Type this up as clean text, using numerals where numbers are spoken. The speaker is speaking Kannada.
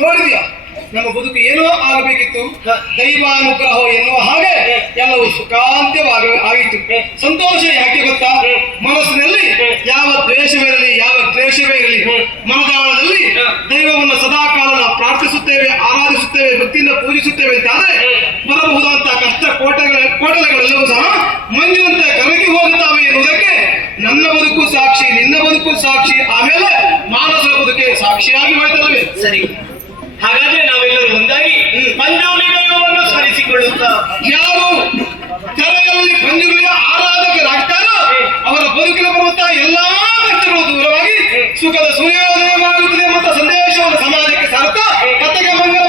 ನೋಡಿದ್ಯಾ, ನಮ್ಮ ಬದುಕು ಏನೋ ಆಗಬೇಕಿತ್ತು, ದೈವಾನುಗ್ರಹ ಎನ್ನುವ ಹಾಗೆ ಎಲ್ಲವೂ ಸುಖಾಂತ್ಯವಾಗಿತ್ತು. ಸಂತೋಷ ಯಾಕೆ ಗೊತ್ತಾ? ಮನಸ್ಸಿನಲ್ಲಿ ಯಾವ ದ್ವೇಷವಿರಲಿ, ಯಾವ ದ್ವೇಷವೇ ಇರಲಿ, ಮನದಾಳದಲ್ಲಿ ದೈವವನ್ನು ಸದಾಕಾಲ ನಾವು ಪ್ರಾರ್ಥಿಸುತ್ತೇವೆ, ಆರಾಧಿಸುತ್ತೇವೆ, ಭಕ್ತಿಯಿಂದ ಪೂಜಿಸುತ್ತೇವೆ ಅಂತಾದ್ರೆ ಬರಬಹುದಂತಹ ಕಷ್ಟ ಕೋಟಲೆಗಳೆಲ್ಲವೂ ಸಹ ಮಂಜಿನಂತೆ ಕರಗಿ ಹೋಗುತ್ತವೆ ಎನ್ನುವುದಕ್ಕೆ ನನ್ನ ಬದುಕು ಸಾಕ್ಷಿ, ನಿನ್ನ ಬದುಕು ಸಾಕ್ಷಿ, ಆಮೇಲೆ ಮಾನಸರ ಬದುಕೆ ಸಾಕ್ಷಿಯಾಗಿ ಹೋಯ್ತಲ್ವೇ? ಸರಿ, ಹಾಗಾದ್ರೆ ನಾವೆಲ್ಲರೂ ಒಂದಾಗಿ ಪಂಜಾವಲಿ ದೈವವನ್ನು ಸ್ಮರಿಸಿಕೊಳ್ಳುತ್ತಾ ಯಾರು ತೆರೆಯಲ್ಲಿ ಪಂಜುರ್ಲಿಯ ಆರಾಧಕರಾಗ್ತಾರೋ ಅವರ ಬದುಕಿನ ಬರುತ್ತಾ ಎಲ್ಲಾ ಕಷ್ಟಗಳು ದೂರವಾಗಿ ಸುಖದ ಸೂರ್ಯೋದಯವಾಗುತ್ತದೆ ಎಂಬ ಸಂದೇಶವನ್ನು ಸಮಾಜಕ್ಕೆ ಸಾರುತ್ತಾ ಕತೆಗೆ ಮಂಗಲ